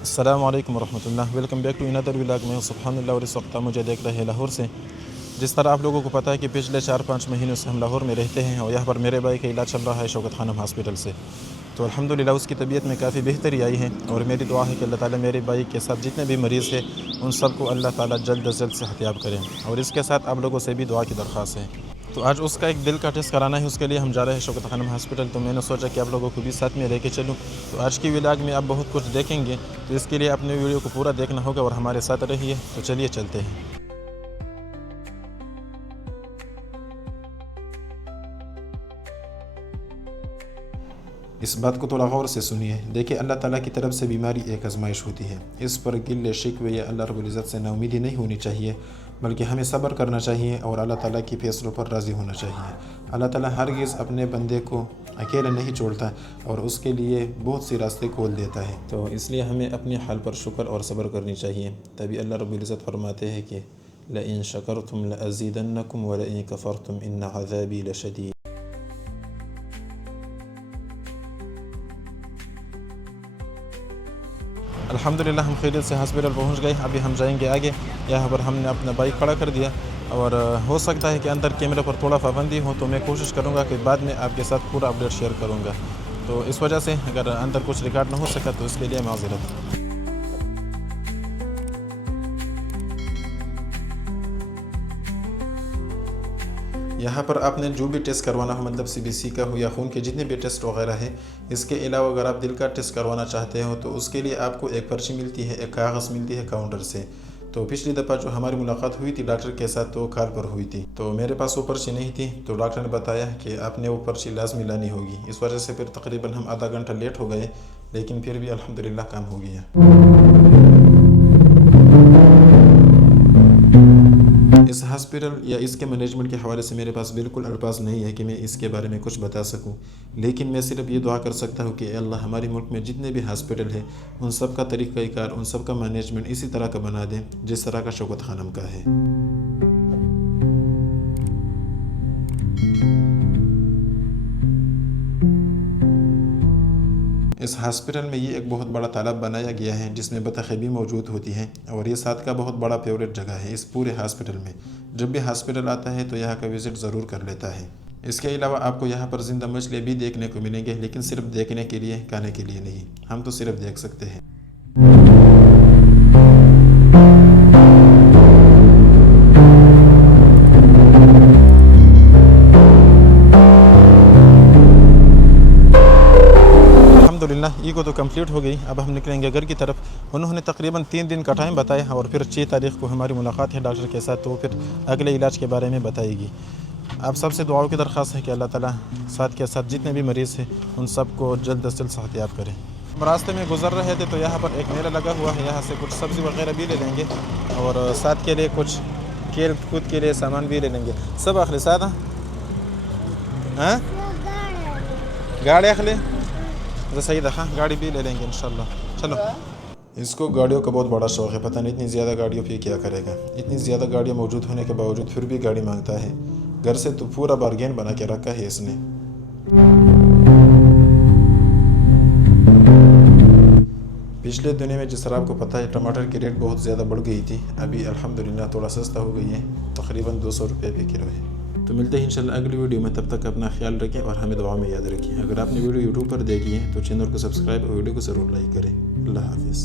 السلام علیکم ورحمۃ اللہ، welcome back to another vlog میں سبحان اللہ، اور اس وقت آپ مجھے دیکھ رہے ہیں لاہور سے۔ جس طرح آپ لوگوں کو پتہ ہے کہ پچھلے 4-5 مہینوں سے ہم لاہور میں رہتے ہیں، اور یہاں پر میرے بھائی کا علاج چل رہا ہے شوکت خانم ہاسپٹل سے۔ تو الحمدللہ اس کی طبیعت میں کافی بہتری آئی ہے، اور میری دعا ہے کہ اللہ تعالیٰ میرے بھائی کے ساتھ جتنے بھی مریض ہیں ان سب کو اللہ تعالیٰ جلد از جلد صحت یاب کریں، اور اس کے ساتھ آپ لوگوں سے بھی دعا کی درخواست ہے۔ تو آج اس کا ایک دل کا ٹیسٹ کرانا ہے، اس کے لیے ہم جا رہے ہیں شوکت خانم ہاسپٹل۔ تو میں نے سوچا کہ آپ لوگوں کو بھی ساتھ میں لے کے چلوں۔ تو آج کی ولاگ میں آپ بہت کچھ دیکھیں گے، تو اس کے لیے اپنے ویڈیو کو پورا دیکھنا ہوگا اور ہمارے ساتھ رہیے۔ تو چلیے چلتے ہیں۔ اس بات کو تھوڑا غور سے سنیے۔ دیکھیں، اللہ تعالیٰ کی طرف سے بیماری ایک آزمائش ہوتی ہے، اس پر گلے شکوے یا اللہ رب العزت سے نا امیدی نہیں ہونی چاہیے، بلکہ ہمیں صبر کرنا چاہیے اور اللہ تعالیٰ کی فیصلوں پر راضی ہونا چاہیے۔ اللہ تعالیٰ ہرگز اپنے بندے کو اکیلا نہیں چھوڑتا، اور اس کے لیے بہت سی راستے کھول دیتا ہے۔ تو اس لیے ہمیں اپنے حال پر شکر اور صبر کرنی چاہیے، تبھی اللہ رب العزت فرماتے ہیں کہ لَإِن شَكَرْتُمْ لَأَزِيدَنَّكُمْ وَلَئِن كَفَرْتُمْ إِنَّ عَذَابِي لَشَدِيدٌ۔ الحمدللہ ہم خیریت سے ہاسپٹل پہنچ گئے۔ ابھی ہم جائیں گے آگے۔ یہاں پر ہم نے اپنا بائک کھڑا کر دیا، اور ہو سکتا ہے کہ اندر کیمرے پر تھوڑا پابندی ہو، تو میں کوشش کروں گا کہ بعد میں آپ کے ساتھ پورا اپڈیٹ شیئر کروں گا۔ تو اس وجہ سے اگر اندر کچھ ریکارڈ نہ ہو سکا تو اس کے لیے معذرت۔ یہاں پر آپ نے جو بھی ٹیسٹ کروانا ہو، مطلب CBC کا ہو یا خون کے جتنے بھی ٹیسٹ وغیرہ ہیں، اس کے علاوہ اگر آپ دل کا ٹیسٹ کروانا چاہتے ہو تو اس کے لیے آپ کو ایک پرچی ملتی ہے، ایک کاغذ ملتی ہے کاؤنٹر سے۔ تو پچھلی دفعہ جو ہماری ملاقات ہوئی تھی ڈاکٹر کے ساتھ، تو کال پر ہوئی تھی، تو میرے پاس وہ پرچی نہیں تھی، تو ڈاکٹر نے بتایا کہ آپ نے وہ پرچی لازمی لانی ہوگی۔ اس وجہ سے پھر تقریباً ہم آدھا گھنٹہ لیٹ ہو گئے، لیکن پھر بھی الحمدللہ کام ہو گیا۔ اس ہاسپٹل یا اس کے مینجمنٹ کے حوالے سے میرے پاس بالکل الفاظ نہیں ہے کہ میں اس کے بارے میں کچھ بتا سکوں، لیکن میں صرف یہ دعا کر سکتا ہوں کہ اے اللہ ہمارے ملک میں جتنے بھی ہاسپٹل ہیں ان سب کا طریقہ کار، ان سب کا مینجمنٹ اسی طرح کا بنا دیں جس طرح کا شوکت خانم کا ہے۔ اس ہاسپٹل میں یہ ایک بہت بڑا تالاب بنایا گیا ہے جس میں بطخیں بھی موجود ہوتی ہیں، اور یہ ساتھ کا بہت بڑا فیوریٹ جگہ ہے اس پورے ہاسپٹل میں۔ جب بھی ہاسپٹل آتا ہے تو یہاں کا وزٹ ضرور کر لیتا ہے۔ اس کے علاوہ آپ کو یہاں پر زندہ مچھلیاں بھی دیکھنے کو ملیں گے، لیکن صرف دیکھنے کے لیے، کھانے کے لیے نہیں۔ ہم تو صرف دیکھ سکتے ہیں۔ الحمدللہ ای کو تو کمپلیٹ ہو گئی۔ اب ہم نکلیں گے گھر کی طرف۔ انہوں نے تقریباً 3 دن کا ٹائم بتایا، اور پھر 6 تاریخ کو ہماری ملاقات ہے ڈاکٹر کے ساتھ، تو پھر اگلے علاج کے بارے میں بتائے گی۔ آپ سب سے دعاؤں کی درخواست ہے کہ اللہ تعالیٰ ساتھ کے ساتھ جتنے بھی مریض ہیں ان سب کو جلد از جلد صحت یاب کریں۔ ہم راستے میں گزر رہے تھے تو یہاں پر ایک میلہ لگا ہوا ہے، یہاں سے کچھ سبزی وغیرہ بھی لے لیں گے، اور ساتھ کے لیے کچھ کھیل کود کے لیے سامان بھی لے لیں گے۔ سب آخری ساتھ ہاں گاڑی اخلے صحیح دکھا، گاڑی بھی لے لیں گے انشاءاللہ۔ چلو۔ اس کو گاڑیوں کا بہت بڑا شوق ہے، پتہ نہیں اتنی زیادہ گاڑیوں پہ کیا کرے گا۔ اتنی زیادہ گاڑیاں موجود ہونے کے باوجود پھر بھی گاڑی مانگتا ہے۔ گھر سے تو پورا بارگین بنا کے رکھا ہے اس نے۔ پچھلے دنوں میں جس طرح آپ کو پتہ ہے ٹماٹر کی ریٹ بہت زیادہ بڑھ گئی تھی، ابھی الحمدللہ تھوڑا سستا ہو گئی ہے، تقریباً 200 روپے پہ کلو ہے۔ تو ملتے ہیں انشاءاللہ اگلی ویڈیو میں، تب تک اپنا خیال رکھیں اور ہمیں دعا میں یاد رکھیں۔ اگر آپ نے ویڈیو یوٹیوب پر دیکھی ہے تو چینل کو سبسکرائب اور ویڈیو کو ضرور لائک کریں۔ اللہ حافظ۔